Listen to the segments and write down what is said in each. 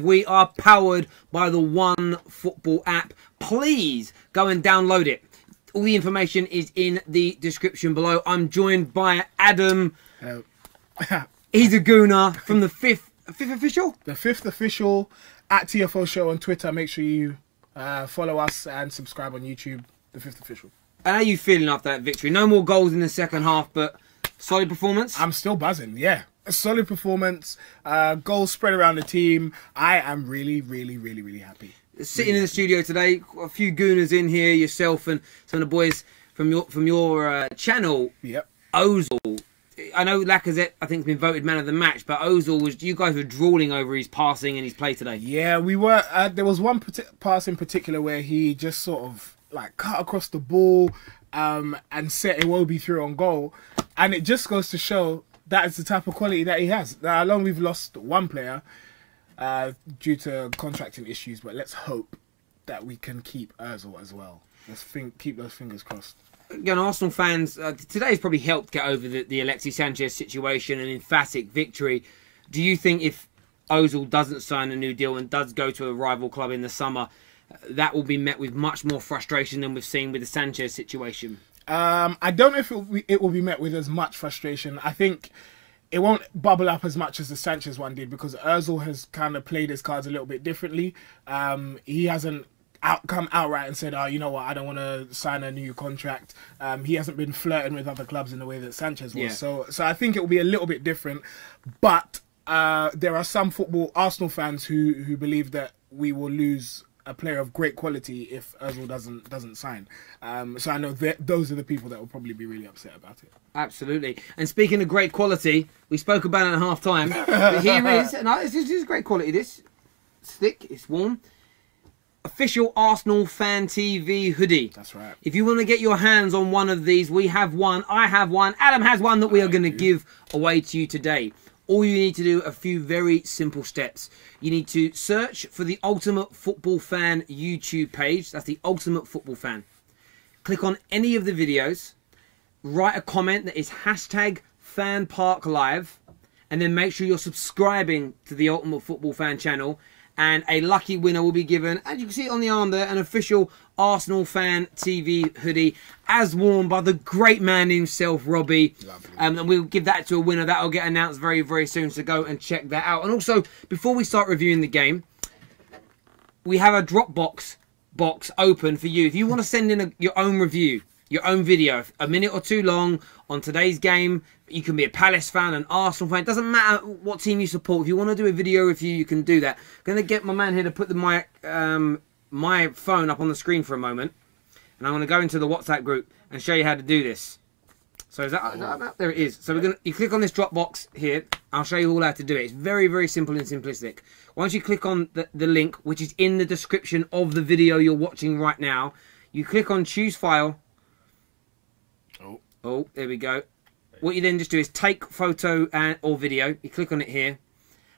We are powered by the One Football app. Please go and download it. All the information is in the description below. I'm joined by Adam. He's a gooner from the fifth official? The fifth official at TFO Show on Twitter. Make sure you follow us and subscribe on YouTube. The fifth official. And how are you feeling after that victory? No more goals in the second half, but solid performance? I'm still buzzing, yeah. A solid performance, goals spread around the team. I am really happy. Sitting in the studio today, a few gooners in here, yourself and some of the boys from your channel. Yep. Ozil. I know Lacazette, I think, has been voted man of the match, but Ozil you guys were drooling over his passing and his play today. Yeah, we were. There was one pass in particular where he just sort of like cut across the ball and set Iwobi through on goal, and it just goes to show that is the type of quality that he has. Now, along we've lost one player due to contracting issues, but let's hope that we can keep Ozil as well. Let's keep those fingers crossed. You know, Arsenal fans, today's probably helped get over the Alexis Sanchez situation, an emphatic victory. Do you think if Ozil doesn't sign a new deal and does go to a rival club in the summer, that will be met with much more frustration than we've seen with the Sanchez situation? I don't know if it will be met with as much frustration. I think it won't bubble up as much as the Sanchez one did because Ozil has kind of played his cards a little bit differently. He hasn't come outright and said, oh, you know what, I don't want to sign a new contract. He hasn't been flirting with other clubs in the way that Sanchez was. Yeah. So I think it will be a little bit different. But there are some Arsenal fans who believe that we will lose a player of great quality if Ozil doesn't sign. So I know those are the people that will probably be really upset about it. Absolutely. And speaking of great quality, we spoke about it at half time. But here is, and this is great quality. This it's thick, it's warm. Official Arsenal Fan TV hoodie. That's right. If you want to get your hands on one of these, we have one. I have one. Adam has one that we are going to give away to you today. All you need to do, a few very simple steps. You need to search for the Ultimate Football Fan YouTube page. That's the Ultimate Football Fan. Click on any of the videos. Write a comment that is hashtag FanPark Live. And then make sure you're subscribing to the Ultimate Football Fan channel. And a lucky winner will be given, and you can see it on the arm there, an official Arsenal Fan TV hoodie, as worn by the great man himself, Robbie. And we'll give that to a winner. That will get announced very soon, so go and check that out. And also, before we start reviewing the game, we have a Dropbox box open for you. If you want to send in your own review, your own video, a minute or two long on today's game. You can be a Palace fan, an Arsenal fan. It doesn't matter what team you support. If you want to do a video review, you can do that. I'm going to get my man here to put my phone up on the screen for a moment. And I'm going to go into the WhatsApp group and show you how to do this. So is that there it is. So you click on this Dropbox here. I'll show you all how to do it. It's very simple and simplistic. Once you click on the link, which is in the description of the video you're watching right now, you click on Choose File. Oh, there we go. What you then just do is take photo or video. You click on it here,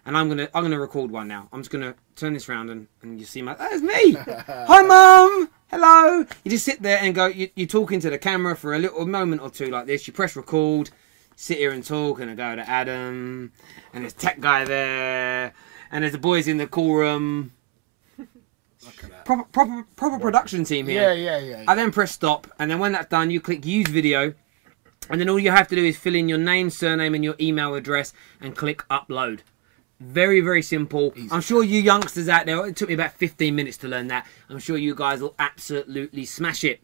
and I'm gonna record one now. I'm just gonna turn this round and you see that's me. Hi, Mum. Hello. You just sit there and go. You talk into the camera for a little moment or two like this. You press record, sit here and talk, and I go to Adam, and there's tech guy there, and there's the boys in the call room. Proper production team here. Yeah. I then press stop, and then when that's done, you click use video. And then all you have to do is fill in your name, surname, and your email address and click upload. Very simple. Easy. I'm sure you youngsters out there, it took me about 15 minutes to learn that. I'm sure you guys will absolutely smash it.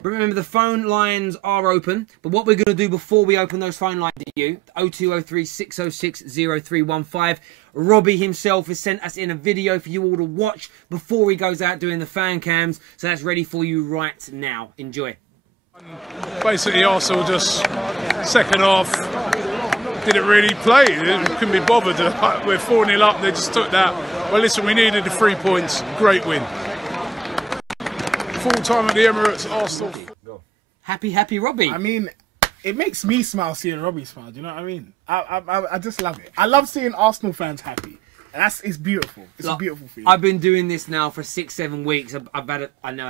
Remember, the phone lines are open. But what we're going to do before we open those phone lines to you, 0203 606 0315. Robbie himself has sent us in a video for you all to watch before he goes out doing the fan cams. So that's ready for you right now. Enjoy. Basically, Arsenal just second half didn't really play. They couldn't be bothered. We're 4-0 up. They just took that. Well, listen, we needed the 3 points. Great win. Full time at the Emirates. Arsenal. Happy Robbie. I mean, it makes me smile seeing Robbie smile. Do you know what I mean? I just love it. I love seeing Arsenal fans happy. It's beautiful. It's a beautiful feeling. I've been doing this now for 6-7 weeks. I've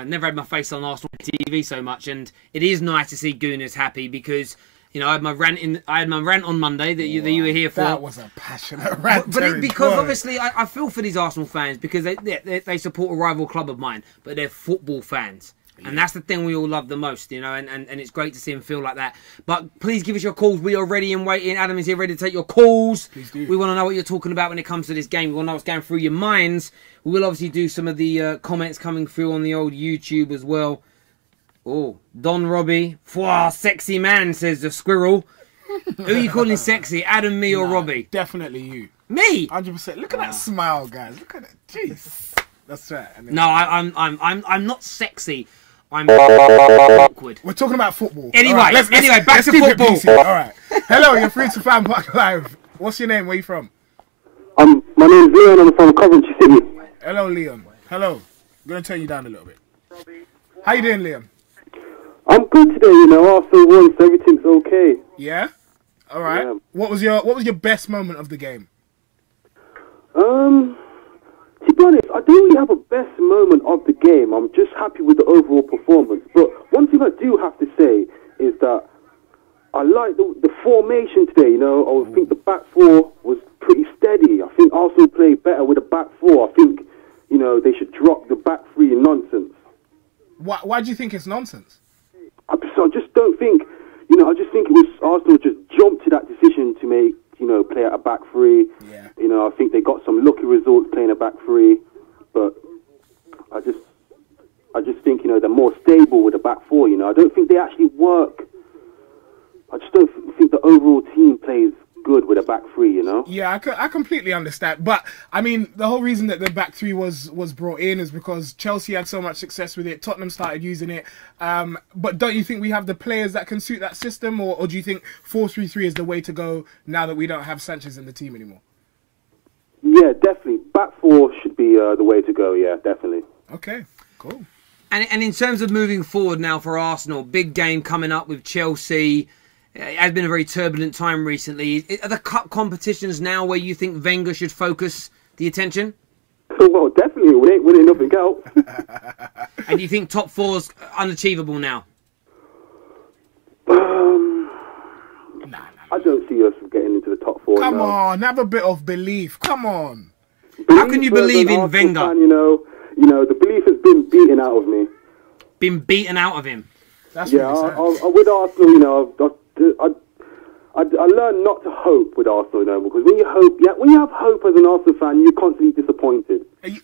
never had my face on Arsenal TV so much, and it is nice to see Gooners happy because You know, I had my rant on Monday that you were here for. That was a passionate rant. Because obviously I feel for these Arsenal fans because they support a rival club of mine, but they're football fans. And that's the thing we all love the most, you know, and it's great to see him feel like that. But please give us your calls. We are ready and waiting. Adam is here ready to take your calls. Please do. We want to know what you're talking about when it comes to this game. We want to know what's going through your minds. We will obviously do some of the comments coming through on the old YouTube as well. Oh, Don Robbie. Fwah, sexy man, says the squirrel. Who are you calling sexy? Adam, me, or Robbie? Definitely you. Me? 100%. Look at that smile, guys. Look at that. Jeez. That's right. No, I'm not sexy. I'm awkward. We're talking about football. Anyway, right, back to football. All right. Hello, you're free to FanPark Live. What's your name? Where are you from? My name's Leon. I'm from Coventry City. Hello, Leon. Hello. I'm going to turn you down a little bit. How you doing, Leon? I'm good today, you know. Arsenal won, so everything's okay. Yeah? All right. Yeah. What was your best moment of the game? To be honest, I don't really have a best moment of the game. I'm just happy with the overall performance. But one thing I do have to say is that I like the formation today, you know. I think the back four was pretty steady. I think Arsenal played better with a back four. I think, you know, they should drop the back three nonsense. Why do you think it's nonsense? I just don't think, you know, I just think it was Arsenal just jumped to that decision to make, you know, play at a back three. Yeah. You know, I think they got some lucky results playing a back three, but I just think, you know, they're more stable with a back four, you know. I don't think they actually work. I just don't think the overall team plays good with a back three, you know. Yeah, I completely understand. But, I mean, the whole reason that the back three was brought in is because Chelsea had so much success with it. Tottenham started using it. But don't you think we have the players that can suit that system? Or do you think 4-3-3 is the way to go now that we don't have Sanchez in the team anymore? Yeah, definitely. Back four should be the way to go, yeah, definitely. Okay, cool. And in terms of moving forward now for Arsenal, big game coming up with Chelsea. It has been a very turbulent time recently. Are the cup competitions now where you think Wenger should focus the attention? Well, definitely. We ain't winning nothing else. And you think top four's unachievable now? I don't see us getting into the top four. Come on, have a bit of belief. Come on. How can you believe in Wenger? Fan, you know, the belief has been beaten out of me. Been beaten out of him? That's yeah, with Arsenal, you know, I learned not to hope with Arsenal, you know, because when you have hope as an Arsenal fan, you're constantly disappointed.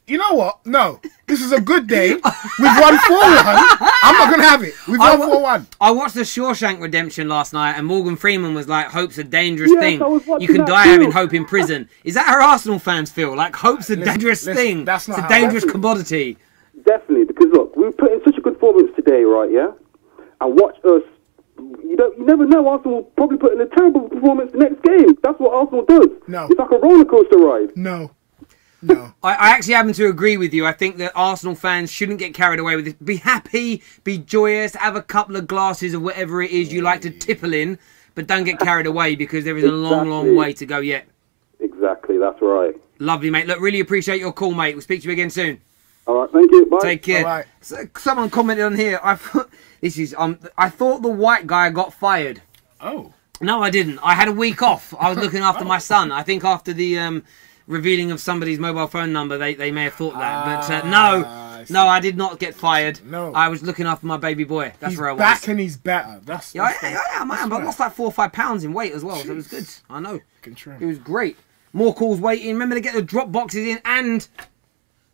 You know what? No, this is a good day. We've won 4-1. I'm not gonna have it. We've won 4-1. I watched the Shawshank Redemption last night, and Morgan Freeman was like, "Hope's a dangerous thing. You can die having hope in prison." Is that how Arsenal fans feel? Like hope's a dangerous thing. That's not it's a dangerous commodity. Definitely, because look, we put in such a good performance today, right? Yeah, and watch us. You never know. Arsenal will probably put in a terrible performance the next game. That's what Arsenal does. No. It's like a roller coaster ride. No. I actually happen to agree with you. I think that Arsenal fans shouldn't get carried away with it. Be happy, be joyous, have a couple of glasses of whatever it is you like to tipple in, but don't get carried away because there is a long way to go yet. Exactly, that's right. Lovely, mate. Look, really appreciate your call, mate. We'll speak to you again soon. All right, thank you. Bye. Take care. Bye. So, someone commented on here. I thought the white guy got fired. Oh. No, I didn't. I had a week off. I was looking after my son. I think after the revealing of somebody's mobile phone number, they may have thought that. But no, I did not get fired. No. I was looking after my baby boy. That's where I was. He's back and he's better. Yeah, man. But I lost like 4 or 5 pounds in weight as well, so it was good. I know. Confirm. It was great. More calls waiting. Remember to get the drop boxes in and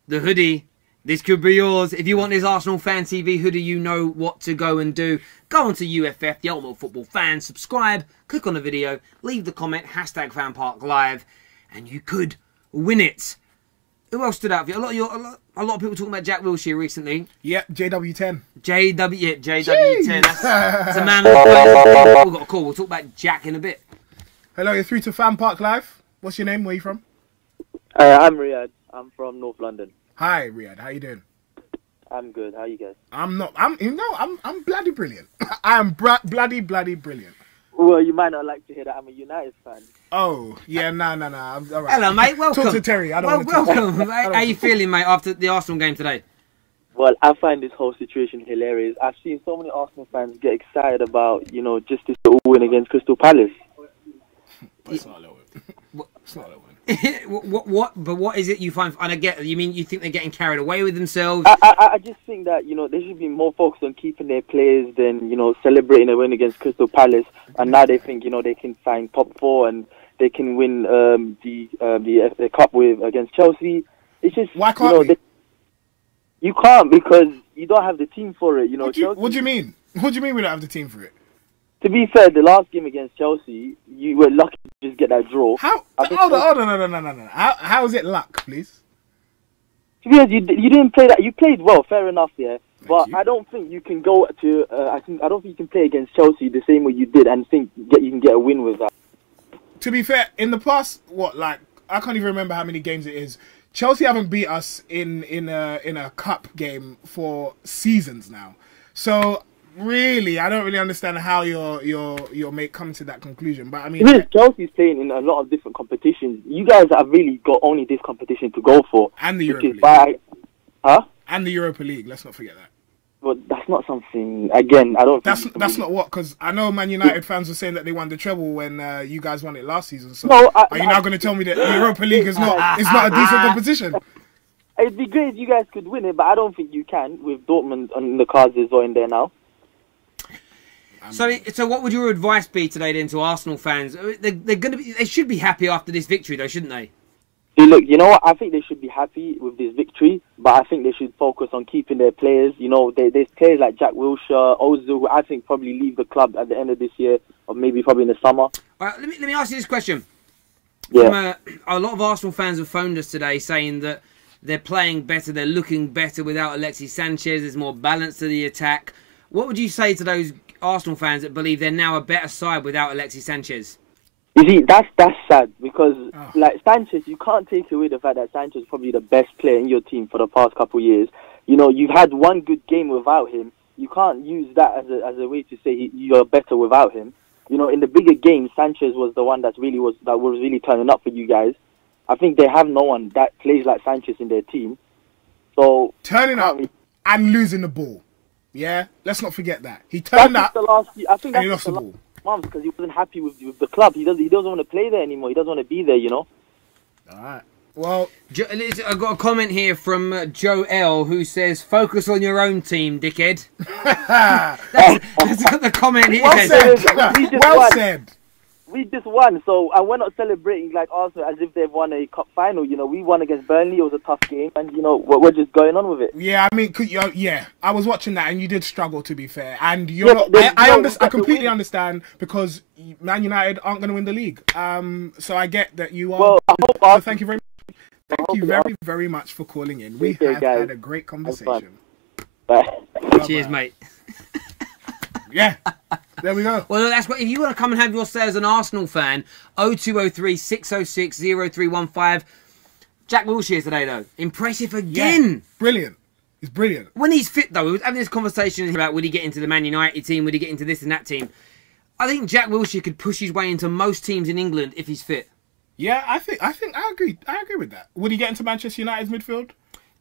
the hoodie. This could be yours. If you want this Arsenal Fan TV hoodie, you know what to go and do. Go onto UFF, the Ultimate Football Fan, subscribe, click on the video, leave the comment, hashtag FanPark Live, and you could win it. Who else stood out for you? A lot of people talking about Jack Wilshere recently. Yep, JW10. JW10. That's a man of the players. We've got a call. We'll talk about Jack in a bit. Hello, you're through to FanPark Live. What's your name? Where are you from? I'm Riyadh. I'm from North London. Hi, Riyadh. How you doing? I'm good. How are you guys? I'm bloody brilliant. I am bloody brilliant. Well, you might not like to hear that I'm a United fan. Oh, yeah, no. I'm all right. Hello, mate. Welcome. Talk to Terry. I don't want to welcome. How you feeling, mate, after the Arsenal game today? Well, I find this whole situation hilarious. I've seen so many Arsenal fans get excited about, just this little win against Crystal Palace. It's not a little win. It's not a little win. But what is it you find? And I get, you mean you think they're getting carried away with themselves? I just think that, they should be more focused on keeping their players than, celebrating a win against Crystal Palace. And now they think, they can find top 4 and they can win the cup against Chelsea. It's just, why can't we? You can't because you don't have the team for it. What do you mean? What do you mean we don't have the team for it? To be fair, the last game against Chelsea, you were lucky to just get that draw. How? Hold on, no. How is it luck, please? To be honest, you didn't play that. You played well, fair enough, yeah. But you. I don't think you can go to. I don't think you can play against Chelsea the same way you did and think you can get a win with that. To be fair, in the past, I can't even remember how many games it is. Chelsea haven't beat us in a cup game for seasons now. So really, I don't really understand how your mate come to that conclusion. But I mean, Chelsea's playing in a lot of different competitions. You guys have really got only this competition to go for, and the Europa League. Huh? And the Europa League. Let's not forget that. But that's not something. Again, I don't. That's not what, because I know Man United fans were saying that they won the treble when you guys won it last season. So are you now going to tell me that the Europa League is not a decent competition? It'd be great if you guys could win it, but I don't think you can with Dortmund on the cards as well in there now. So what would your advice be today then to Arsenal fans? They should be happy after this victory, though, shouldn't they? See, look, you know what? I think they should be happy with this victory, but I think they should focus on keeping their players. There's players like Jack Wilshere, Ozil, who I think probably leave the club at the end of this year, or maybe probably in the summer. All right, let me ask you this question. Yeah. A lot of Arsenal fans have phoned us today saying that they're playing better, they're looking better without Alexis Sanchez. There's more balance to the attack. What would you say to those Arsenal fans that believe they're now a better side without Alexis Sanchez? You see, that's sad because, like Sanchez, you can't take away the fact that Sanchez is probably the best player in your team for the past couple of years. You've had one good game without him. You can't use that as a way to say you're better without him. In the bigger games, Sanchez was the one that was really turning up for you guys. I think they have no one that plays like Sanchez in their team. So turning up and losing the ball. Yeah, let's not forget that he turned up. I think and he lost the ball. Months because he wasn't happy with the club. He doesn't want to play there anymore. He doesn't want to be there. All right. Well, I've got a comment here from Joe L who says, "Focus on your own team, dickhead." that's got the comment here. Well said. We just won, so we're not celebrating like Arsenal as if they've won a cup final. We won against Burnley. It was a tough game, and we're just going on with it. Yeah, I mean, I was watching that, and you did struggle, to be fair. And I completely understand because Man United aren't going to win the league. So I get that you are. Well, so thank you very much. Thank you very, very much for calling in. We have had a great conversation. Bye. Cheers, mate. Yeah. There we go. Well, that's what. If you want to come and have your say as an Arsenal fan, 0203 606 0315. Jack Wilshere today, though. Impressive again. Yeah. Brilliant. He's brilliant. When he's fit, though, we were having this conversation about would he get into the Man United team, would he get into this and that team. I think Jack Wilshere could push his way into most teams in England if he's fit. Yeah, I agree. I agree with that. Would he get into Manchester United's midfield?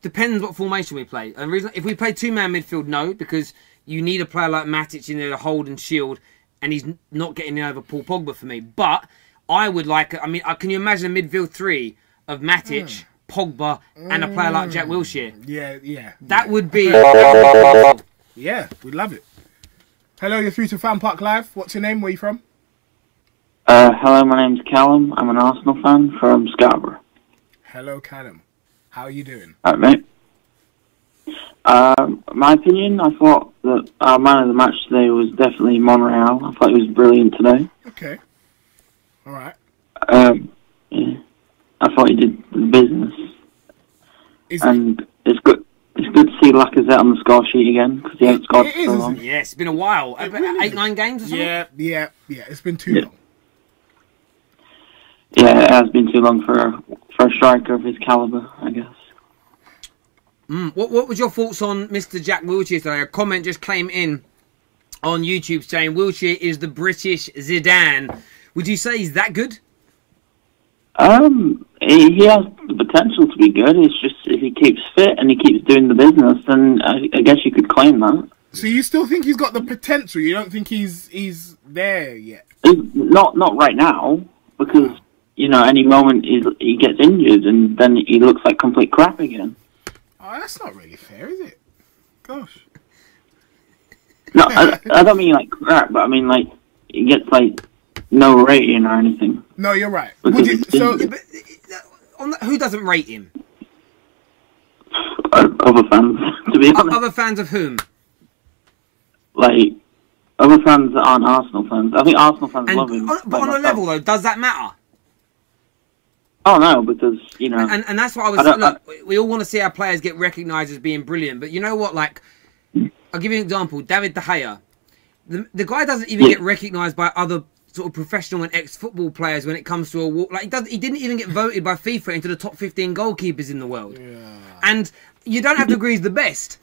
Depends what formation we play. And if we play two-man midfield, no, because you need a player like Matic in there to hold and shield, and he's not getting over Paul Pogba for me. But I would like, can you imagine a midfield three of Matic, Pogba, and a player like Jack Wilshere? Yeah. That would be... Yeah, we'd love it. Hello, you're through to FanPark Live. What's your name? Where are you from? Hello, my name's Callum. I'm an Arsenal fan from Scarborough. Hello, Callum. How are you doing? Alright, mate. My opinion, I thought that our man of the match today was definitely Monreal. I thought he was brilliant today. Okay. All right. Yeah. I thought he did the business. It's good. It's good to see Lacazette on the score sheet again because he hasn't scored for so long. Yeah, it's been a while. 8-9 games or something? Yeah. It's been too long. Yeah, it has been too long for a striker of his calibre, I guess. What was your thoughts on Mr. Jack Wilshere today? A comment just came in on YouTube saying Wilshere is the British Zidane. Would you say he's that good? He has the potential to be good. It's just if he keeps fit and he keeps doing the business, then I guess you could claim that. So you still think he's got the potential? You don't think he's there yet? Not right now, because any moment he gets injured and then he looks like complete crap again. Oh, that's not really fair, is it? Gosh. No, I don't mean like crap, but I mean like he gets like no rating or anything. No, you're right. Who doesn't rate him? Other fans, to be honest. Other fans of whom? Like, other fans that aren't Arsenal fans. I think Arsenal fans love him. But on a level, though, does that matter? Oh, no, because, And that's what I was saying. Look, we all want to see our players get recognised as being brilliant. But you know what? Like, I'll give you an example. David De Gea. The guy doesn't even get recognised by other sort of professional and ex-football players when it comes to a walk. Like, he didn't even get voted by FIFA into the top 15 goalkeepers in the world. Yeah. And you don't have to agree he's the best.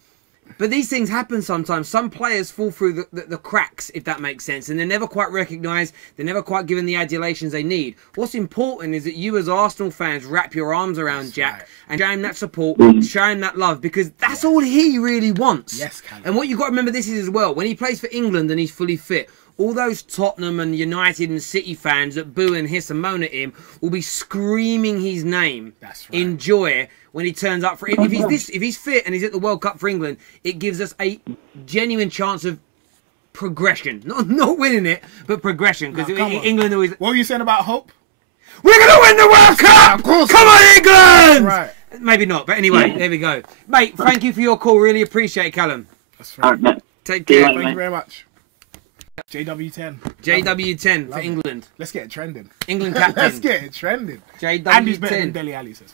But these things happen sometimes. Some players fall through the cracks, if that makes sense, and they're never quite recognised. They're never quite given the adulations they need. What's important is that you as Arsenal fans wrap your arms around Jack and show him that support, show him that love, because that's all he really wants. Yes, Callum. And what you've got to remember this is as well, when he plays for England and he's fully fit, all those Tottenham and United and City fans that boo and hiss and moan at him will be screaming his name in joy when he turns up for it. If he's fit and he's at the World Cup for England, it gives us a genuine chance of progression. Not winning it, but progression. Because England always... What were you saying about hope? We're going to win the World Cup! Of course. Come on, England! Right. Maybe not, but anyway, there we go. Mate, thank you for your call. Really appreciate it, Callum. That's right. Take care. Thank you very much. JW10. JW10 for England. Let's get it trending. England captain. Let's get it trending. JW10. Andy's better than Dele Alli, so it's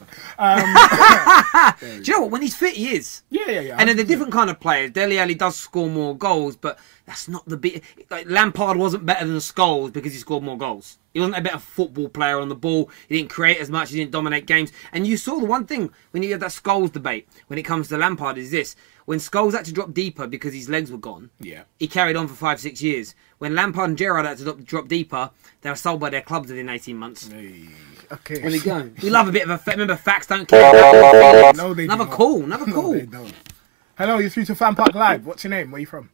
Do you know what? When he's fit, he is. Yeah. And they're different kind of players. Dele Alli does score more goals, but that's not the bit. Like Lampard wasn't better than Scholes because he scored more goals. He wasn't a better football player on the ball. He didn't create as much. He didn't dominate games. And you saw the one thing when you had that Scholes debate when it comes to Lampard is this. When Scholes had to drop deeper because his legs were gone, he carried on for 5-6 years. When Lampard and Gerrard had to drop deeper, they were sold by their clubs within 18 months. Hey, okay. There we go. We love a bit of a... Remember, facts don't care. No, they Another call. Another call. No, they don't. Hello, you're through to FanPark Live. What's your name? Where are you from?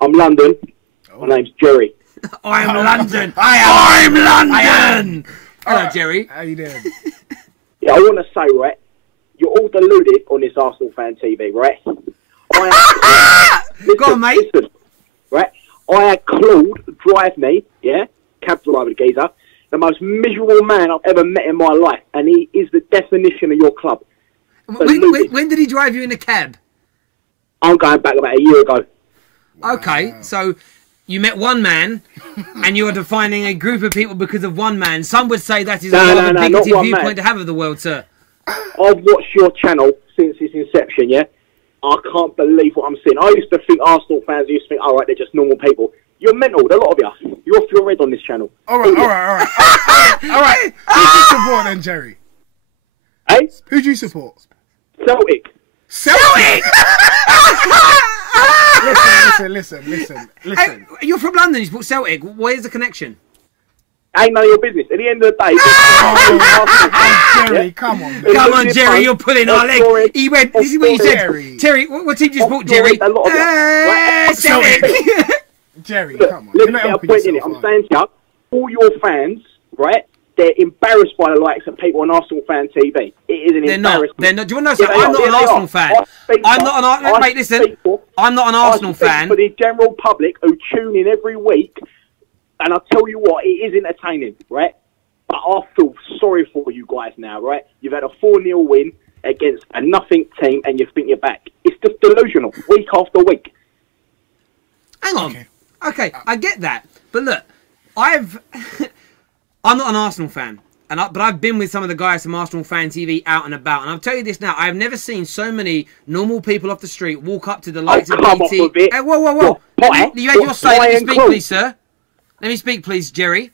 I'm London. My name's Jerry. I'm London. I'm London. Hello, Jerry. How you doing? Yeah, I want to say, right, you're all deluded on this Arsenal fan TV, right? Go on, mate. Listen, right? I had Claude drive me, cab driver geezer, the most miserable man I've ever met in my life, and he is the definition of your club. When did he drive you in a cab? I'm going back about a year ago. Okay, so you met one man, and you are defining a group of people because of one man. Some would say that is a rather bigoted viewpoint to have of the world, sir. I've watched your channel since its inception, I can't believe what I'm seeing. I used to think Arsenal fans used to think, all right, they're just normal people. You're mental, a lot of you. You're off your head on this channel. All right. All right. Who do you support then, Jerry? Hey? Who do you support? Celtic. Listen. Hey, you're from London, you support Celtic. Where's the connection? Ain't none of your business. At the end of the day... Jerry, come on. Man. Come on, Jerry, you're pulling our leg. He went, this is what you said. Terry, what team do you support, Jerry? Celtic. Jerry, come on. Let me get a point in it. I'm saying to you, all your fans, right, they're embarrassed by the likes of people on Arsenal fan TV. It is an embarrassment. They're not. Do you want to know something? I'm not an Arsenal fan. I'm not an... Mate, listen. I'm not an Arsenal fan. For the general public who tune in every week, and I'll tell you what, it is entertaining, right? But I feel sorry for you guys now, right? You've had a 4-0 win against a nothing team, and you think you're back. It's just delusional, week after week. Hang on. Okay, I get that. But look, I'm not an Arsenal fan. But I've been with some of the guys from Arsenal Fan TV out and about. And I'll tell you this now, I've never seen so many normal people off the street walk up to the likes of BT. Hey, whoa. You had your say. Let me speak, please, sir. Let me speak, please, Jerry.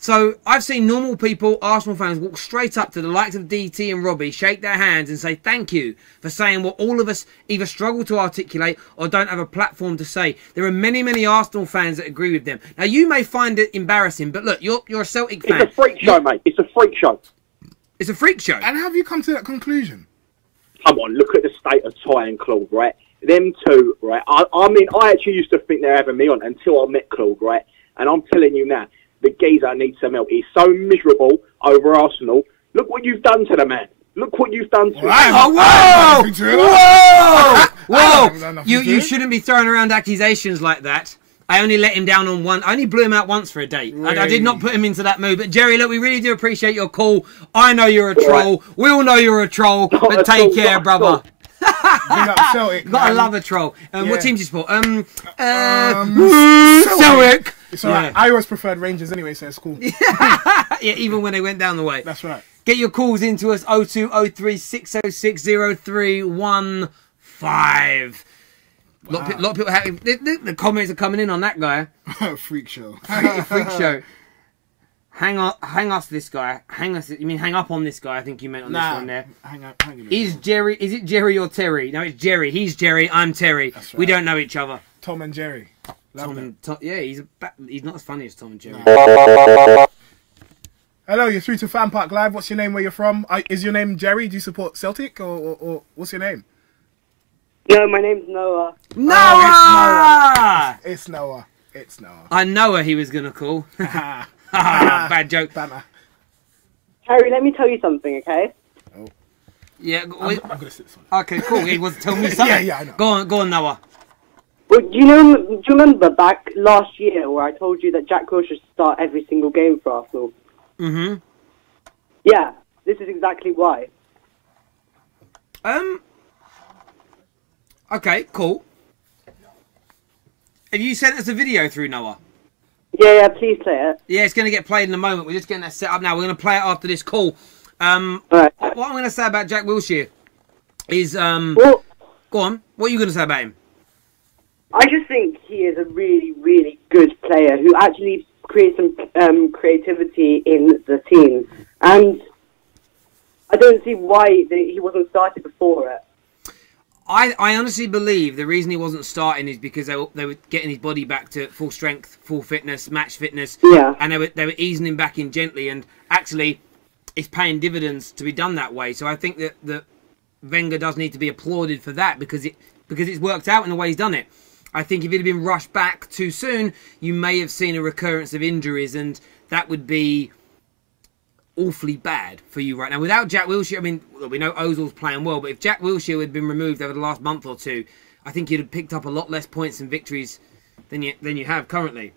So I've seen normal people, Arsenal fans, walk straight up to the likes of DT and Robbie, shake their hands and say thank you for saying what all of us either struggle to articulate or don't have a platform to say. There are many, many Arsenal fans that agree with them. Now, you may find it embarrassing, but look, you're a Celtic fan. It's a freak show, mate. It's a freak show. It's a freak show. And how have you come to that conclusion? Come on, look at the state of Ty and Claude, right? Them two, right? I mean, I actually used to think they're having me on until I met Claude, right? And I'm telling you now, the geezer needs some help. He's so miserable over Arsenal. Look what you've done to the man. Look what you've done to him. Oh, whoa! Whoa! You shouldn't be throwing around accusations like that. I only let him down on one. I only blew him out once for a date. Really? I did not put him into that mood. But Jerry, look, we really do appreciate your call. I know you're a troll. We all know you're a troll. But take care, brother. Celtic, gotta love a troll. What team do you support? Celtic. It's alright. I always preferred Rangers anyway, so it's cool. Yeah, even when they went down the way. That's right. Get your calls into us 0203 606 0315. A lot of people have, the comments are coming in on that guy. Freak show. Freak show. Hang us this guy. You mean hang up on this guy? I think you meant on this one there. Hang Is it Jerry or Terry? No, it's Jerry. He's Jerry. I'm Terry. That's right. We don't know each other. Tom and Jerry. Yeah, he's not as funny as Tom and Jerry. Hello, you're through to FanPark Live. What's your name? Where you're from? Is your name Jerry? Do you support Celtic or what's your name? No, my name's Noah. Noah! It's Noah. I know he was gonna call. Bad joke. Banner. Harry, let me tell you something, okay? Oh. Yeah. I'm gonna sit this one. Okay, cool. He wants to tell me something. Yeah, I know. Go on, Noah. Well, do you remember back last year where I told you that Jack Wilshere should start every single game for Arsenal? Mm-hmm. Yeah, this is exactly why. Okay, cool. Have you sent us a video through, Noah? Yeah, please play it. Yeah, it's going to get played in a moment. We're just getting that set up now. We're going to play it after this call. Right. What I'm going to say about Jack Wilshere is... Well, go on. What are you going to say about him? I just think he is a really, really good player who actually creates some creativity in the team. And I don't see why he wasn't started before it. I honestly believe the reason he wasn't starting is because they were getting his body back to full strength, full fitness, match fitness. Yeah. And they were easing him back in gently. And actually, it's paying dividends to be done that way. So I think that Wenger does need to be applauded for that because it's worked out in the way he's done it. I think if it had been rushed back too soon, you may have seen a recurrence of injuries, and that would be awfully bad for you right now. Without Jack Wilshere, I mean, we know Ozil's playing well, but if Jack Wilshere had been removed over the last month or two, I think you'd have picked up a lot less points and victories than you have currently.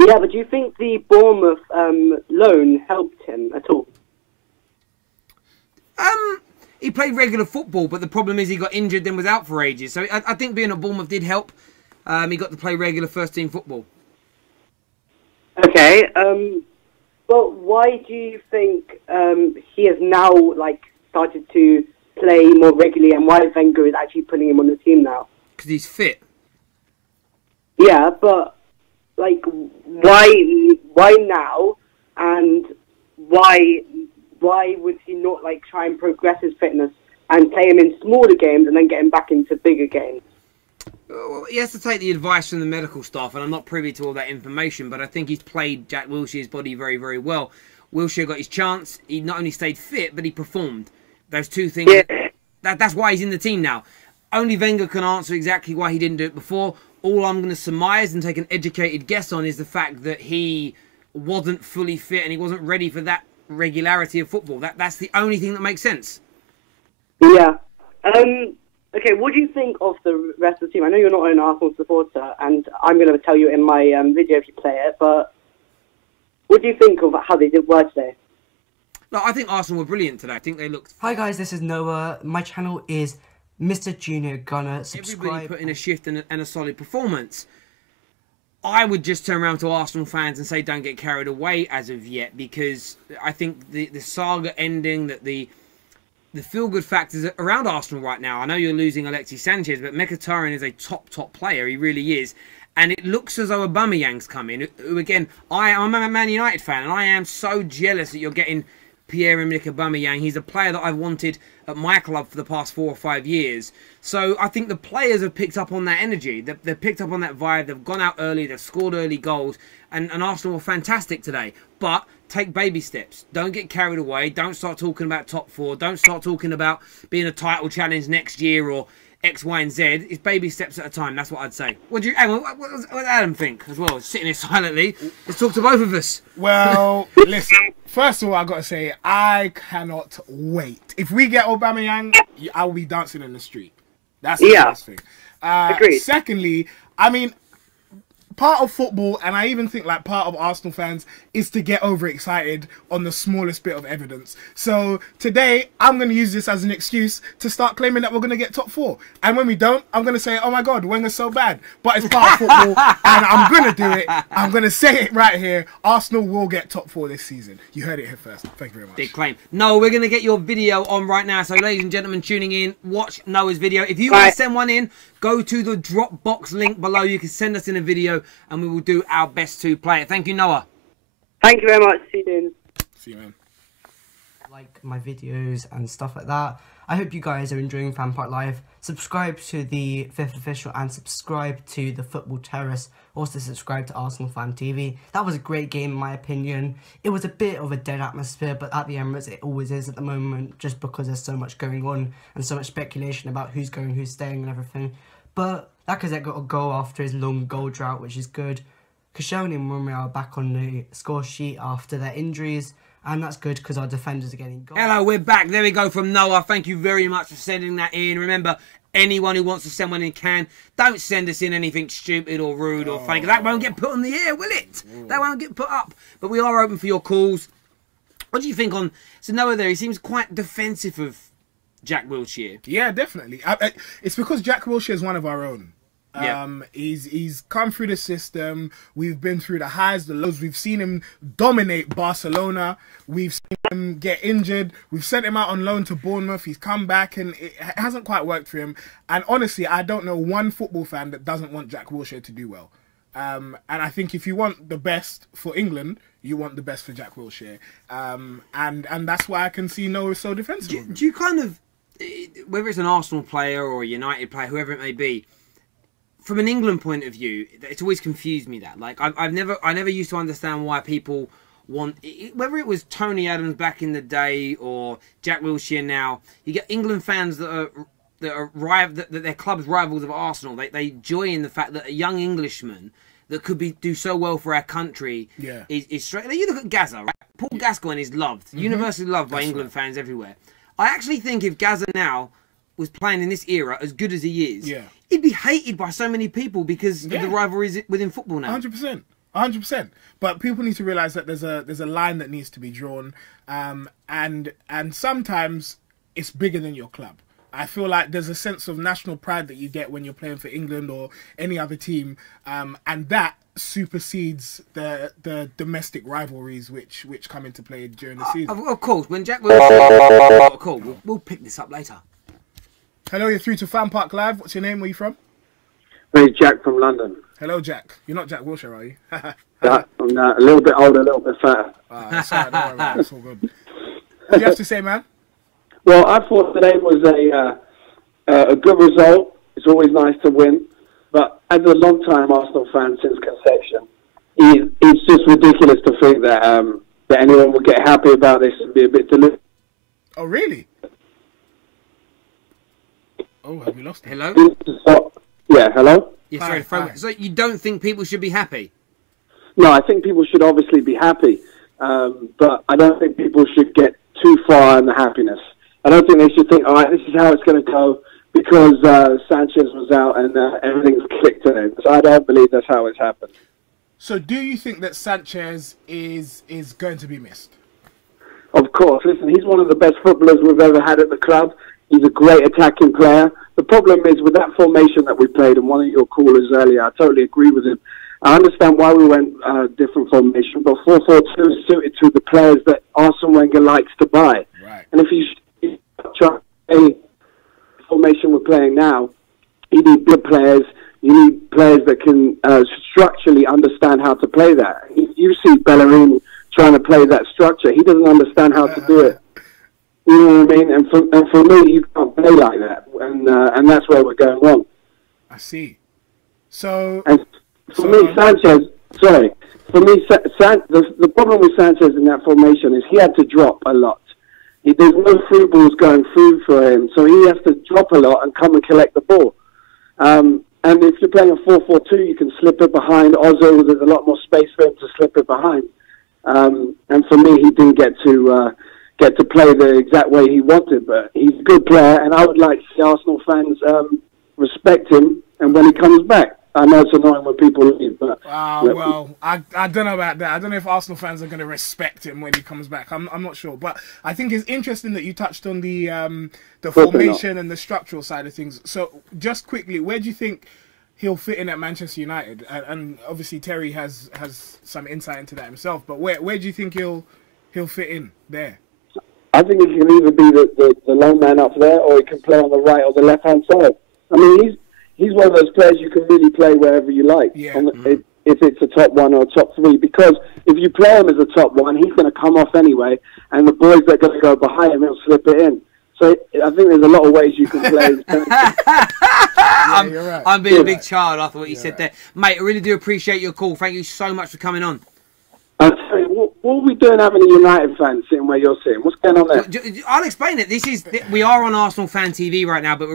Yeah, but do you think the Bournemouth loan helped him at all? He played regular football, but the problem is he got injured, then was out for ages. So I think being at Bournemouth did help. He got to play regular first-team football. Okay. Well, why do you think he has now started to play more regularly, and why Wenger is actually putting him on the team now? Because he's fit. Yeah, but why now, and why would he not try and progress his fitness and play him in smaller games and then get him back into bigger games? Well, he has to take the advice from the medical staff, and I'm not privy to all that information, but I think he's played Jack Wilshere's body very, very well. Wilshere got his chance. He not only stayed fit, but he performed. Those two things. Yeah. That's why he's in the team now. Only Wenger can answer exactly why he didn't do it before. All I'm going to surmise and take an educated guess on is the fact that he wasn't fully fit and he wasn't ready for that regularity of football. That's the only thing that makes sense. Yeah. Okay, what do you think of the rest of the team? I know you're not an Arsenal supporter, and I'm going to tell you in my video if you play it, but what do you think of how they were today? No, I think Arsenal were brilliant today. I think they looked... Hi guys, this is Noah. My channel is Mr. Junior Gunner. Subscribe. Everybody put in a shift and a solid performance. I would just turn around to Arsenal fans and say don't get carried away as of yet, because I think the saga ending, that the feel-good factors around Arsenal right now. I know you're losing Alexis Sanchez, but Mkhitaryan is a top player. He really is. And it looks as though Aubameyang's coming. Who again, I'm a Man United fan, and I am so jealous that you're getting Pierre-Emerick Aubameyang. He's a player that I've wanted at my club for the past 4 or 5 years. So I think the players have picked up on that energy. They've picked up on that vibe. They've gone out early. They've scored early goals. And Arsenal were fantastic today. But take baby steps. Don't get carried away. Don't start talking about top 4. Don't start talking about being a title challenge next year or X, Y, and Z. It's baby steps at a time. That's what I'd say. What does Adam think as well? Sitting here silently. Let's talk to both of us. Well, listen. First of all, I got to say, I cannot wait. If we get Aubameyang, I will be dancing in the street. That's the first thing. Agreed. Secondly, I mean, part of football, and I even think like part of Arsenal fans, is to get overexcited on the smallest bit of evidence. So today, I'm going to use this as an excuse to start claiming that we're going to get top 4. And when we don't, I'm going to say, oh my God, Wenger's so bad. But it's part of football, and I'm going to do it. I'm going to say it right here. Arsenal will get top 4 this season. You heard it here first. Thank you very much. Big claim. No, we're going to get your video on right now. So ladies and gentlemen tuning in, watch Noah's video. If you want to send one in, go to the Dropbox link below. You can send us in a video and we will do our best to play it. Thank you, Noah. Thank you very much. See you soon. See you, man. Like my videos and stuff like that. I hope you guys are enjoying FanPark Live. Subscribe to the 5th Official and subscribe to the Football Terrace. Also subscribe to Arsenal Fan TV. That was a great game in my opinion. It was a bit of a dead atmosphere, but at the Emirates it always is at the moment, just because there's so much going on and so much speculation about who's going, who's staying and everything. But Lacazette got a goal after his long goal drought, which is good. Koscielny and Romeo are back on the score sheet after their injuries, and that's good because our defenders are getting goals. Hello, we're back. There we go from Noah. Thank you very much for sending that in. Remember, anyone who wants to send one in can. Don't send us in anything stupid or rude or funny, 'cause that won't get put on the air, will it? That won't get put up. But we are open for your calls. What do you think on... So Noah there, he seems quite defensive of Jack Wilshere. Yeah, definitely. It's because Jack Wilshere is one of our own. He's come through the system. We've been through the highs, the lows. We've seen him dominate Barcelona. We've seen him get injured. We've sent him out on loan to Bournemouth. He's come back and it hasn't quite worked for him. And honestly, I don't know one football fan that doesn't want Jack Wilshere to do well. And I think if you want the best for England, you want the best for Jack Wilshere. And that's why I can see Noah so defensive. Do you kind of, whether it's an Arsenal player or a United player, whoever it may be, from an England point of view, it's always confused me that. Like, I never used to understand why people want, whether it was Tony Adams back in the day or Jack Wilshere now. You get England fans that their club's rivals of Arsenal. They joy in the fact that a young Englishman that could do so well for our country is straight. You look at Gaza, right? Paul Gascoigne is loved, universally loved by England fans everywhere. I actually think if Gaza now was playing in this era as good as he is, he'd be hated by so many people because of the rivalries within football now. 100%. But people need to realise that there's a line that needs to be drawn, and sometimes it's bigger than your club. I feel like there's a sense of national pride that you get when you're playing for England or any other team, and that supersedes the domestic rivalries which come into play during the season. Of course, when Jack Wilshere... Cool, we'll pick this up later. Hello, you're through to FanPark Live. What's your name? Where are you from? Hey, Jack from London. Hello, Jack. You're not Jack Wilshere, are you? I'm a little bit older, a little bit fatter. That's all right, don't worry about it. It's all good. What do you have to say, man? Well, I thought today was a good result. It's always nice to win. But as a long-time Arsenal fan since conception, it's just ridiculous to think that anyone would get happy about this and be a bit delicious. Oh, really? Oh, have we lost him? Hello? Yeah, hello? Yeah, sorry. So you don't think people should be happy? No, I think people should obviously be happy. But I don't think people should get too far in the happiness. I don't think they should think, all right, this is how it's going to go because Sanchez was out and everything's clicked in it. So I don't believe that's how it's happened. So do you think that Sanchez is going to be missed? Of course. Listen, he's one of the best footballers we've ever had at the club. He's a great attacking player. The problem is with that formation that we played, and one of your callers earlier, I totally agree with him. I understand why we went different formation, but 4-4-2 is suited to the players that Arsene Wenger likes to buy. Right. And if you try a formation we're playing now, you need good players, you need players that can structurally understand how to play that. You see Bellerin trying to play that structure. He doesn't understand how to do it. You know what I mean? And for me, you can't play like that. And that's where we're going wrong. I see. So... And for me, Sanchez... Sorry. For me, the problem with Sanchez in that formation is he had to drop a lot. There's no through balls going through for him, so he has to drop a lot and come and collect the ball. And if you're playing a 4-4-2, you can slip it behind Ozil. There's a lot more space for him to slip it behind. And for me, he didn't get to play the exact way he wanted, but he's a good player, and I would like to see Arsenal fans respect him. And when he comes back, I know it's annoying when people leave, but well, I don't know about that. I don't know if Arsenal fans are going to respect him when he comes back. I'm not sure, but I think it's interesting that you touched on the formation and the structural side of things. So, just quickly, where do you think he'll fit in at Manchester United? And obviously, Terry has some insight into that himself. But where do you think he'll fit in there? I think he can either be the lone man up there, or he can play on the right or the left hand side. I mean, he's one of those players you can really play wherever you like. Yeah. If it's a top one or a top three, because if you play him as a top one, he's going to come off anyway, and the boys that are going to go behind him, he'll slip it in. So I think there's a lot of ways you can play. I'm being a big child after what you said there. Mate, I really do appreciate your call. Thank you so much for coming on. I'll tell you, what are we doing having a United fan sitting where you're sitting? What's going on there? I'll explain it. We are on Arsenal Fan TV right now, but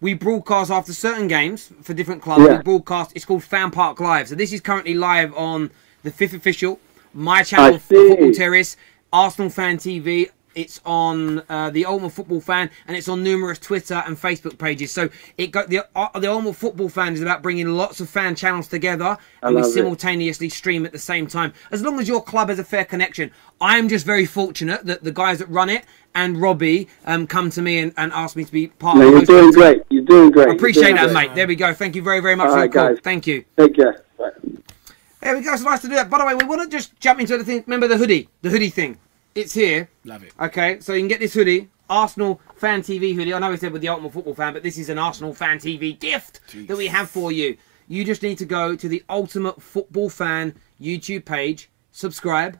we broadcast after certain games for different clubs. Yeah. We broadcast, it's called FanPark Live. So this is currently live on the Fifth Official, my channel, Football Terrace, Arsenal Fan TV. It's on the Ultimate Football Fan, and it's on numerous Twitter and Facebook pages. So the Ultimate Football Fan is about bringing lots of fan channels together, and we simultaneously stream at the same time. As long as your club has a fair connection. I am just very fortunate that the guys that run it and Robbie come to me and ask me to be part of it. You're doing great. You're doing great. I appreciate that, mate. There we go. Thank you very, very much for your call. Guys. Thank you. Take care. Bye. There we go. It's nice to do that. By the way, we want to just jump into the thing. Remember the hoodie thing. It's here. Love it. Okay, so you can get this hoodie, Arsenal Fan TV hoodie. I know we said with the Ultimate Football Fan, but this is an Arsenal Fan TV gift that we have for you. You just need to go to the Ultimate Football Fan YouTube page, subscribe,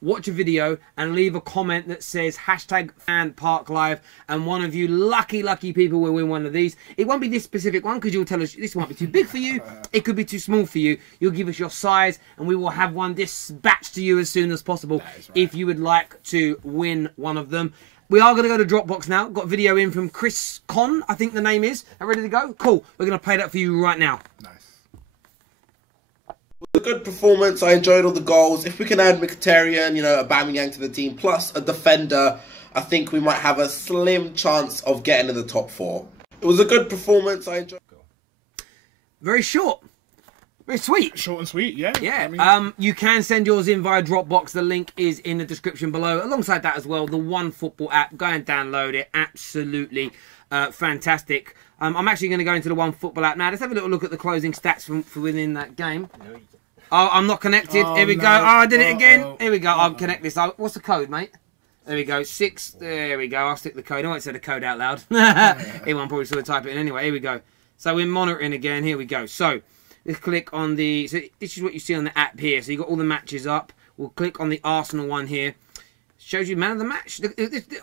watch a video, and leave a comment that says #FanParkLive, and one of you lucky people will win one of these. It won't be this specific one because you'll tell us this might be too big for you, it could be too small for you. You'll give us your size and we will have one dispatched to you as soon as possible if you would like to win one of them. We are going to go to Dropbox now. Got a video in from Chris Con, I think the name is. Are ready to go? Cool. We're going to play that for you right now. Nice. A good performance. I enjoyed all the goals. If we can add Mkhitaryan, Aubameyang to the team, plus a defender, I think we might have a slim chance of getting in the top 4. It was a good performance. I enjoyed. Very short. Very sweet. Short and sweet, yeah. Yeah. I mean... you can send yours in via Dropbox. The link is in the description below. Alongside that as well, the OneFootball app. Go and download it. Absolutely fantastic. I'm actually going to go into the OneFootball app now. Let's have a little look at the closing stats from within that game. Oh, I'm not connected. Here we go. Oh, I did it again. Here we go. I'll connect this. What's the code, mate? There we go. 6. There we go. I'll stick the code. I won't say the code out loud. Everyone probably saw type it in anyway. Here we go. So we're monitoring again. Here we go. So let's click on the... So this is what you see on the app here. So you've got all the matches up. We'll click on the Arsenal one here. Shows you man of the match.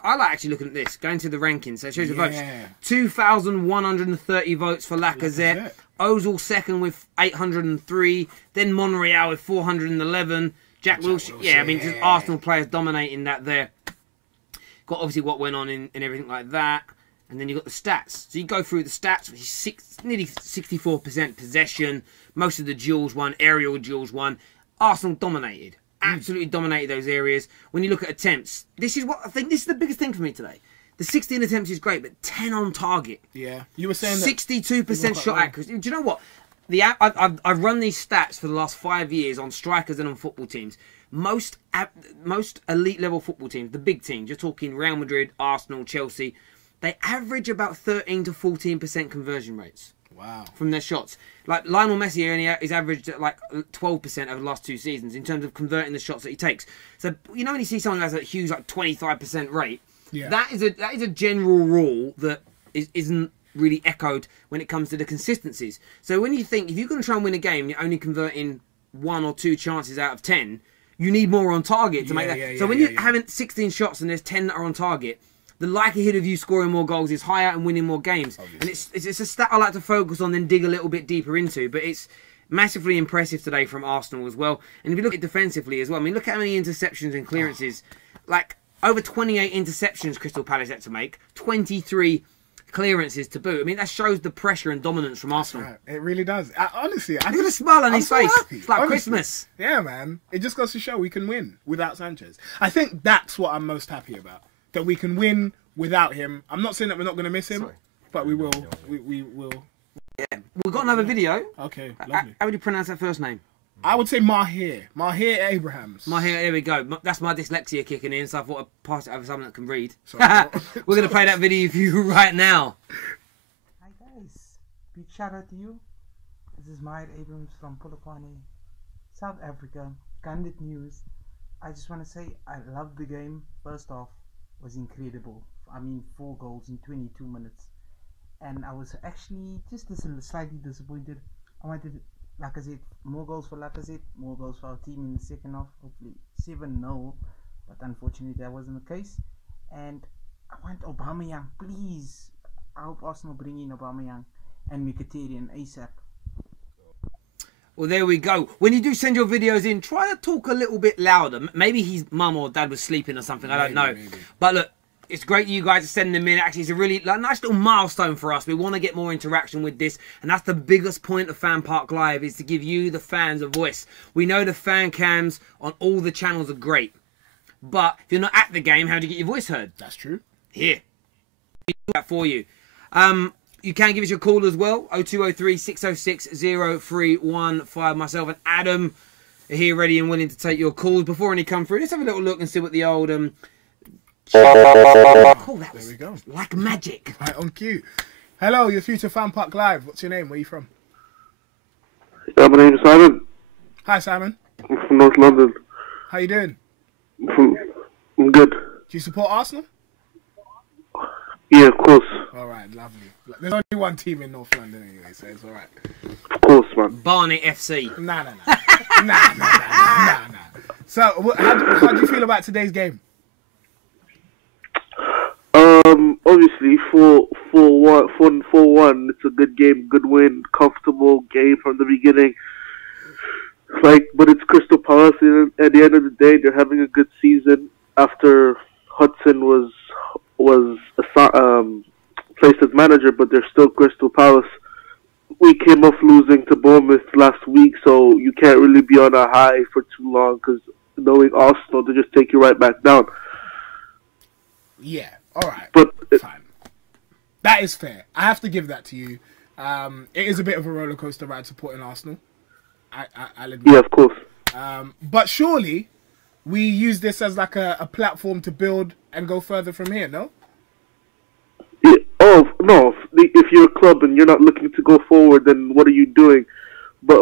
I like actually looking at this. Going to the rankings. So it shows the votes. 2,130 votes for Lacazette. Ozil second with 803. Then Monreal with 411. Jack Wilshere. Yeah, I mean, just Arsenal players dominating that there. Got obviously what went on in everything like that. And then you've got the stats. So you go through the stats, which is nearly 64% possession. Most of the duels won, aerial duels won. Arsenal dominated. Absolutely dominated those areas. When you look at attempts, this is what I think this is the biggest thing for me today. The 16 attempts is great, but 10 on target. Yeah, you were saying 62% shot accuracy. Do you know what? I've run these stats for the last 5 years on strikers and on football teams. Most elite level football teams, the big teams, you're talking Real Madrid, Arsenal, Chelsea, they average about 13 to 14% conversion rates. Wow. From their shots. Like Lionel Messi only is averaged at like 12% over the last 2 seasons in terms of converting the shots that he takes. So when you see someone who has a huge 25% rate, that is a general rule that isn't really echoed when it comes to the consistencies. So when you think, if you're going to try and win a game, you're only converting 1 or 2 chances out of 10, you need more on target to make that. So when you're having 16 shots and there's 10 that are on target, the likelihood of you scoring more goals is higher and winning more games. Obviously. And it's a stat I like to focus on, then dig a little bit deeper into. But it's massively impressive today from Arsenal as well. And if you look at defensively as well, I mean, look at how many interceptions and clearances. Like, over 28 interceptions Crystal Palace had to make, 23 clearances to boot. I mean, that shows the pressure and dominance from Arsenal. Right. It really does. Honestly, look at the smile on his face. Happy. It's like Honestly. Christmas. Yeah, man. It just goes to show we can win without Sanchez. I think that's what I'm most happy about. That we can win without him. I'm not saying that we're not going to miss him, but we will. We will. Yeah. We've got another video. Okay, lovely. How would you pronounce that first name? I would say Mahir. Mahir Abrahams. Mahir, here we go. That's my dyslexia kicking in, so I thought I'd pass it over someone that can read. Sorry, We're going to play that video for you right now. Hi guys, big shout out to you. This is Mahir Abrahams from Polokwane, South Africa. Candid news. I just want to say I love the game. First off, was incredible. I mean, 4 goals in 22 minutes. And I was actually just slightly disappointed. I wanted, like I said, more goals for Lacazette, more goals for our team in the second half. Hopefully 7-0, but unfortunately that wasn't the case. And I want Aubameyang, please. I hope Arsenal bring in Aubameyang and Mkhitaryan ASAP. Well, there we go. When you do send your videos in, try to talk a little bit louder. Maybe his mum or dad was sleeping or something. I don't know. Maybe. But look, it's great you guys are sending them in. Actually, it's a really nice little milestone for us. We want to get more interaction with this. And that's the biggest point of FanPark Live, is to give you, the fans, a voice. We know the fan cams on all the channels are great. But if you're not at the game, how do you get your voice heard? That's true. Here. We do that for you. You can give us your call as well. 0203 606 0315. Myself and Adam are here ready and willing to take your calls. Before any come through, let's have a little look and see what the old... Oh, that was, there we go. Like magic. Right, on cue. Hello, your future FanPark Live. What's your name? Where are you from? Yeah, my name is Simon. Hi, Simon. I'm from North London. How you doing? I'm good. Do you support Arsenal? Yeah, of course. Alright, lovely. There's only one team in North London anyway, so it's alright. Of course, man. Barnet FC. Nah. Nah. So, how do you feel about today's game? Obviously, 4-1, it's a good game, good win, comfortable game from the beginning. But it's Crystal Palace, and at the end of the day, they're having a good season after Hudson was placed as manager, but they're still Crystal Palace. We came off losing to Bournemouth last week, so you can't really be on a high for too long, because knowing Arsenal, they just take you right back down. Yeah, alright. But fine. That is fair. I have to give that to you. It is a bit of a roller coaster ride supporting Arsenal. I'll admit. Yeah, of course. But surely we use this as like a platform to build and go further from here, no? Yeah. Oh, no. If you're a club and you're not looking to go forward, then what are you doing? But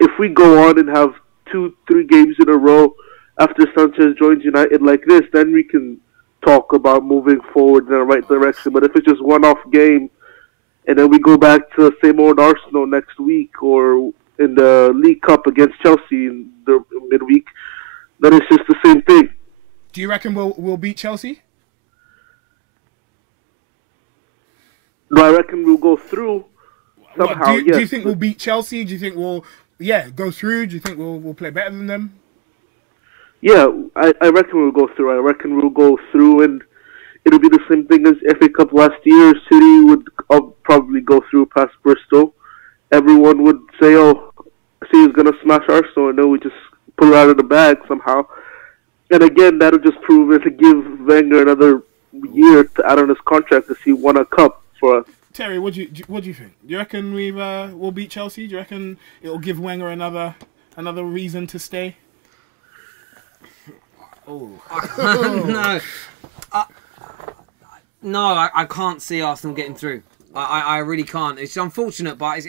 if we go on and have 2-3 games in a row after Sanchez joins United like this, then we can talk about moving forward in the right direction. But if it's just one-off game, and then we go back to the same old Arsenal next week, or in the League Cup against Chelsea in the midweek, then it's just the same thing. Do you reckon we'll beat Chelsea? No, I reckon we'll go through somehow. Do you think we'll beat Chelsea? Do you think we'll go through? Do you think we'll play better than them? Yeah, I reckon we'll go through. I reckon we'll go through, and it'll be the same thing as FA Cup last year. City would probably go through past Bristol. Everyone would say, oh, City's going to smash Arsenal, and then we just pull it out of the bag somehow. And again, that'll just prove it to give Wenger another year to add on his contract to see he won a cup for us. Terry, what do you think? Do you reckon we'll beat Chelsea? Do you reckon it'll give Wenger another reason to stay? Oh no, I can't see Arsenal getting through. I really can't. It's unfortunate, but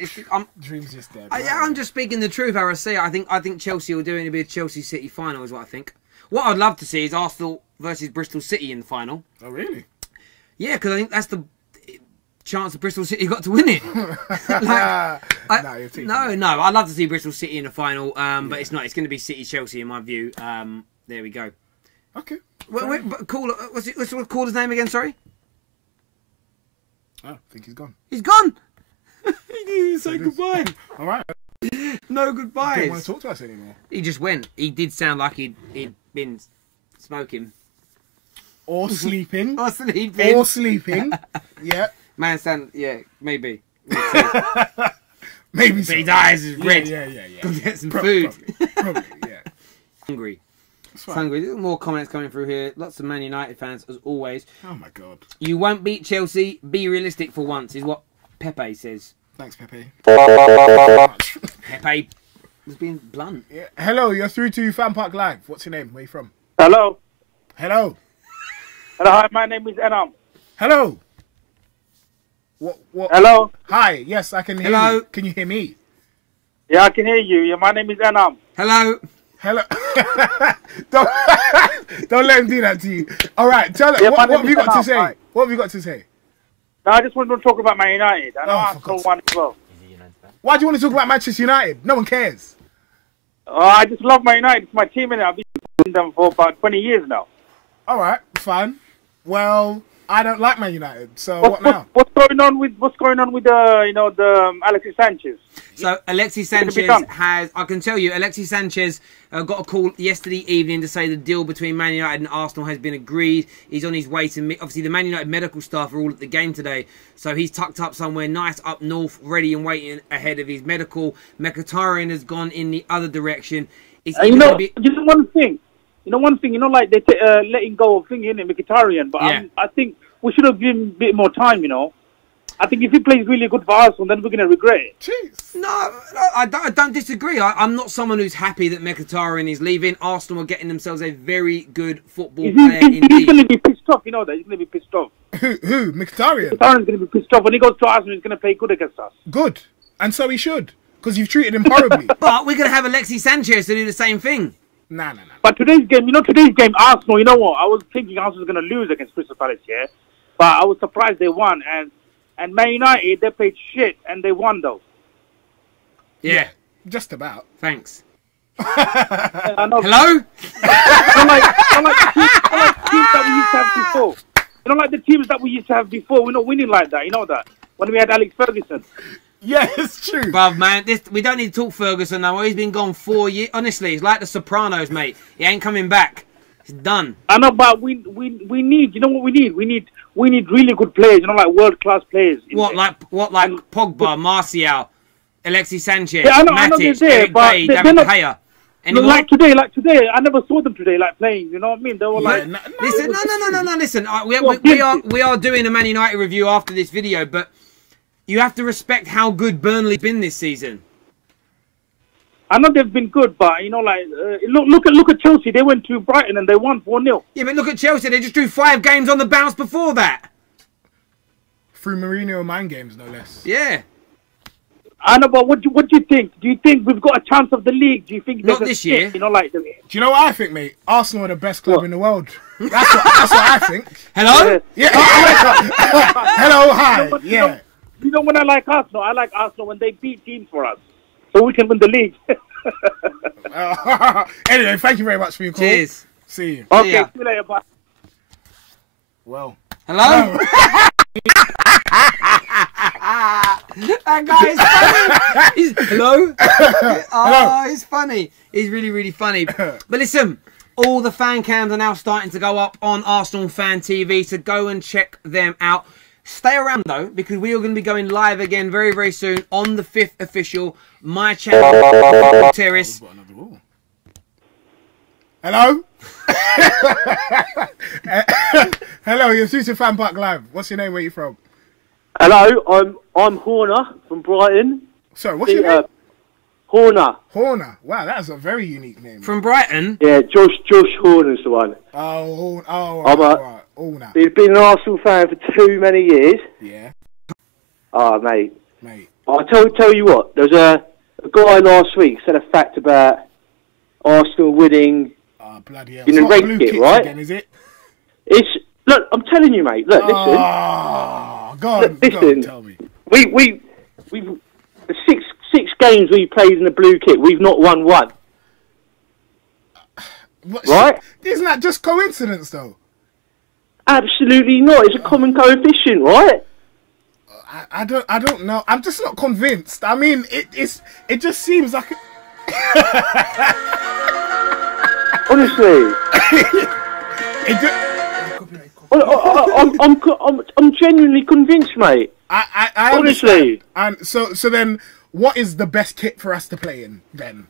dreams just dead. I'm just speaking the truth. How I see it. I think Chelsea will do it. It'll be a Chelsea City final, is what I think. What I'd love to see is Arsenal versus Bristol City in the final. Oh, really? Yeah, because I think that's the chance that Bristol City got to win it. No, I'd love to see Bristol City in the final, but it's not. It's going to be City-Chelsea in my view. There we go. Okay. Wait, what's the caller's name again, sorry? Oh, I think he's gone. He's gone! He didn't even say goodbye. All right. No goodbyes. He didn't want to talk to us anymore. He just went. He did sound like he'd been smoking. Or sleeping. Or sleeping. Or sleeping. Yeah. Man, maybe. Maybe so. so. His eyes is red. Yeah. Go get some food. Probably, yeah. Hungry. Hungry. More comments coming through here. Lots of Man United fans, as always. Oh, my God. You won't beat Chelsea. Be realistic for once, is what Pepe says. Thanks, Pepe. Pepe was being blunt. Yeah. Hello, you're through to FanPark Live. What's your name? Where are you from? Hello. Hello. Hello, hi, my name is Enam. Hello. What? Hello. Hi, yes, I can hear you. Can you hear me? Yeah, I can hear you. Yeah, my name is Enam. Hello. Hello. don't let him do that to you. All right, tell us, what have you got to say? Right. What have you got to say? No, I just wanted to talk about Man United. I know Arsenal won as well. Why do you want to talk about Manchester United? No one cares. I just love Man United. It's my team, and I've been with them for about 20 years now. All right, fine. Well, I don't like Man United, so what now? What's going on with Alexis Sanchez? So Alexis Sanchez has, I can tell you, Alexis Sanchez got a call yesterday evening to say the deal between Man United and Arsenal has been agreed. He's on his way to meet, obviously the Man United medical staff are all at the game today, so he's tucked up somewhere nice up north, ready and waiting ahead of his medical. Mkhitaryan has gone in the other direction. It's just one thing. Like they letting go of thinking in Mkhitaryan, but yeah. I think we should have given him a bit more time, I think if he plays really good for Arsenal, then we're going to regret it. Jeez. No, I don't disagree. I'm not someone who's happy that Mkhitaryan is leaving. Arsenal are getting themselves a very good football player indeed. He's going to be pissed off, you know that. He's going to be pissed off. Who? Mkhitaryan? Mkhitaryan's going to be pissed off. When he goes to Arsenal, he's going to play good against us. Good. And so he should, because you've treated him horribly. But we're going to have Alexis Sanchez to do the same thing. Nah. But today's game, Arsenal, you know what? I was thinking Arsenal was going to lose against Crystal Palace, yeah? But I was surprised they won. And Man United, they played shit, and they won, though. Yeah. Just about. Thanks. Hello? Like the teams that we used to have before. Like the teams that we used to have before. We're not winning like that, you know that? When we had Alex Ferguson. Yeah, it's true. Bruv, man, we don't need to talk Ferguson now. He's been gone 4 years. Honestly, it's like the Sopranos, mate. He ain't coming back. It's done. I know, but we need. You know what we need? We need really good players. Like world class players. Like Pogba, Martial, Alexis Sanchez, I know Matic, they're there, Eric but Bailly, they're David not, Gea. Like today, I never saw them today, like playing. You know what I mean? They were like, listen, no. Listen, we are doing a Man United review after this video, but you have to respect how good Burnley's been this season. I know they've been good, but look at Chelsea. They went to Brighton and they won 4-0. Yeah, but look at Chelsea. They just drew 5 games on the bounce before that. Through Mourinho mind games, no less. Yeah. I know, but what do you think? Do you think we've got a chance of the league? Do you think not this year? Do you know what I think, mate? Arsenal are the best club in the world. That's what I think. Hello? Yeah. Hello, hi. Yeah. You know when I like Arsenal when they beat teams for us, so we can win the league. Anyway, thank you very much for your call. Cheers. See you. Okay, see you later. Bye. Well. Hello? That guy is funny. Hello? Oh, he's funny. He's really, really funny. But listen, all the fan cams are now starting to go up on Arsenal Fan TV, so go and check them out. Stay around, though, because we are going to be going live again very, very soon on the 5th official, my channel, Terrace. Hello? Hello, you're through to FanPark Live. What's your name? Where are you from? Hello, I'm Horner from Brighton. Sorry, what's your name? Horner. Horner. Wow, that's a very unique name. From Brighton? Yeah, Josh Horner's the one. Horner. He's been an Arsenal fan for too many years. Yeah. Oh, mate. I'll tell you what, there was a guy last week said a fact about Arsenal winning Oh, bloody hell. In It's the not red blue kit, kits right? again, is it? It's look. I'm telling you, mate. Look, listen. Oh, go on, Look, listen. go on, tell me. We've the six games we played in the blue kit. We've not won one. Right? Isn't that just coincidence, though? Absolutely not. It's a common coefficient, right? I don't know. I'm just not convinced. I mean, it just seems like. Honestly, I'm genuinely convinced, mate. I honestly. And so then, what is the best kit for us to play in then?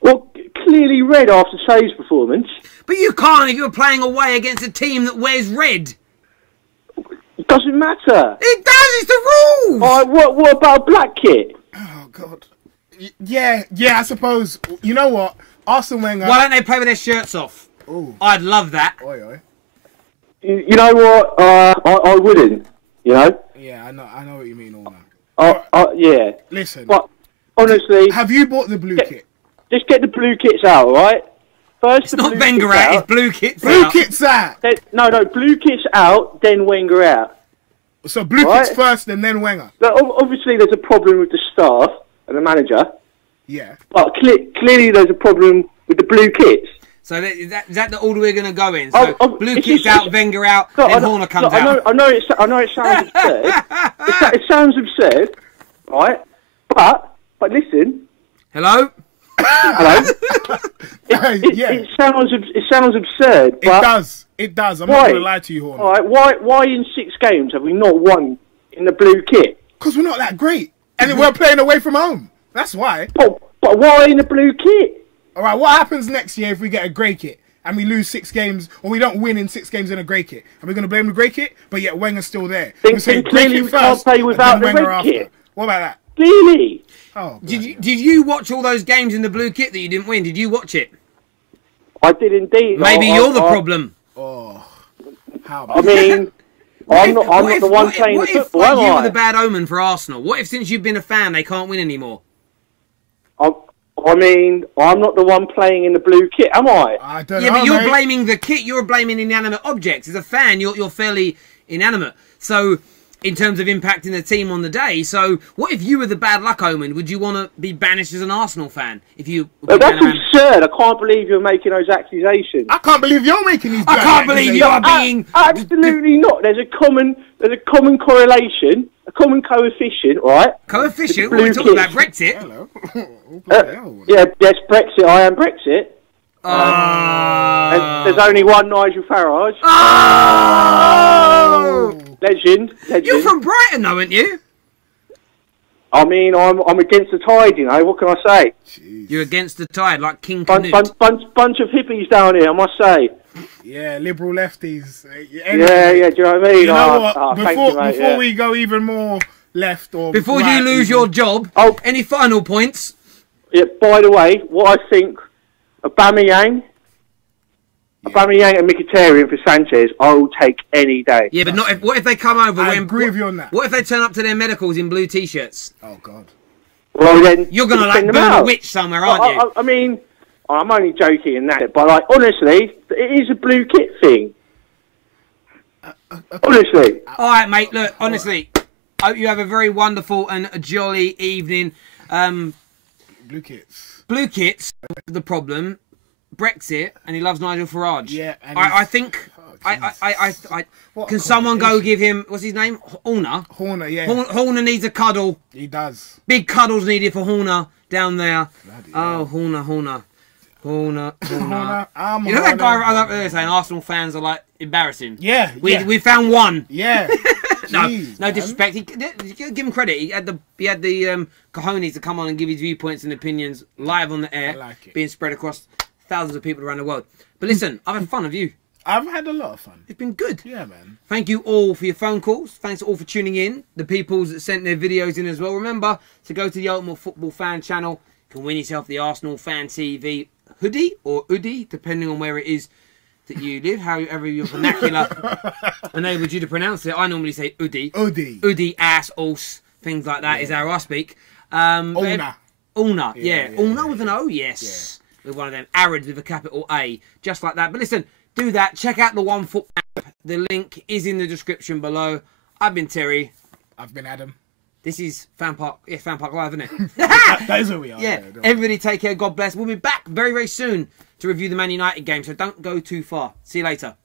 Well, clearly red after Say's performance. But you can't if you're playing away against a team that wears red. It doesn't matter. It does. It's the rules. All right, what about a black kit? Oh God. Yeah. I suppose. You know what? Arsene Wenger. Why don't they play with their shirts off? Ooh. I'd love that. Oi. You know what? I wouldn't. You know. Yeah, I know what you mean, all that. Yeah. Listen. But honestly, have you bought the blue kit? Just get the blue kits out, right? First, it's not Wenger out. It's blue kits out. Blue kits out. No, blue kits out, then Wenger out. So blue kits first, and then Wenger. So obviously, there's a problem with the staff and the manager. Yeah. But clearly, there's a problem with the blue kits. So is that the order we're going to go in? So blue kits out, Wenger out, look, then Horner comes out. I know it sounds absurd. It sounds absurd, right? But listen. Hello. Hello. It sounds absurd. But It does. I'm not going to lie to you, Horner. All right. Why in 6 games have we not won in the blue kit? Because we're not that great, and we're playing away from home. That's why. But why in the blue kit? All right. What happens next year if we get a grey kit and we lose 6 games, or we don't win in 6 games in a grey kit? Are we going to blame the grey kit? But yet Wenger's still there. Then clearly we can't play without the red kit. What about that? Clearly. Oh, did you watch all those games in the blue kit that you didn't win? Did you watch it? I did indeed. Maybe you're the problem. Oh, how? I mean, I'm not the one playing the football. What if you were the bad omen for Arsenal? What if since you've been a fan they can't win anymore? I mean, I'm not the one playing in the blue kit, am I? I don't know, but you're mate. blaming the kit. You're blaming inanimate objects. As a fan, you're fairly inanimate. So, in terms of impacting the team on the day, so what if you were the bad luck omen? Would you want to be banished as an Arsenal fan? If you? That's absurd. I can't believe you're making those accusations. I can't believe you're making these. I can't believe you are being. Absolutely not. There's a common correlation, a common coefficient, right? Coefficient? What are we talking about? Brexit? Hello. Yes, Brexit. I am Brexit. There's only one Nigel Farage. Oh! Legend. You're from Brighton, though, aren't you? I mean, I'm against the tide, you know. What can I say? Jeez. You're against the tide, like King Bunch Canute. of hippies down here, I must say. Yeah, liberal lefties. Anyway, yeah, do you know what I mean? You know what? Before we go even more left or before right, you lose your job, any final points? Yeah, by the way, what I think, Aubameyang and Mkhitaryan for Sanchez, I will take any day. Yeah, but what if they come over? I agree with you on that. What if they turn up to their medicals in blue t-shirts? Oh God. Well then, you're gonna like burn a witch somewhere, aren't you? I mean, I'm only joking in that, but like honestly, it is a blue kit thing. Honestly. All right, mate. Look, honestly, I hope you have a very wonderful and a jolly evening. Blue kits. Blue kits. The problem. Brexit, and he loves Nigel Farage. Yeah, and I think. Can someone go give him what's his name? Horner. Horner, yeah. Horner needs a cuddle. He does. Big cuddles needed for Horner down there. Oh, Horner. You know that guy right up there saying Arsenal fans are like embarrassing. Yeah, we found one. Yeah. No disrespect. Give him credit. He had the cojones to come on and give his viewpoints and opinions live on the air, being spread across thousands of people around the world. But listen, I've had fun with you. I've had a lot of fun. It's been good. Yeah, man. Thank you all for your phone calls. Thanks all for tuning in. The peoples that sent their videos in as well. Remember to go to the Ultimate Football Fan channel. You can win yourself the Arsenal Fan TV hoodie or hoodie, depending on where it is that you live, however your vernacular enables you to pronounce it. I normally say hoodie. Hoodie, ass, os, things like that is how I speak. Ulna, yeah. Ulna with an O, yes. with one of them. Arid with a capital A. Just like that. But listen, do that. Check out the OneFoot app. The link is in the description below. I've been Terry. I've been Adam. This is FanPark. Yeah, FanPark Live, isn't it? That is who we are. Yeah. Everybody take care. God bless. We'll be back very, very soon to review the Man United game. So don't go too far. See you later.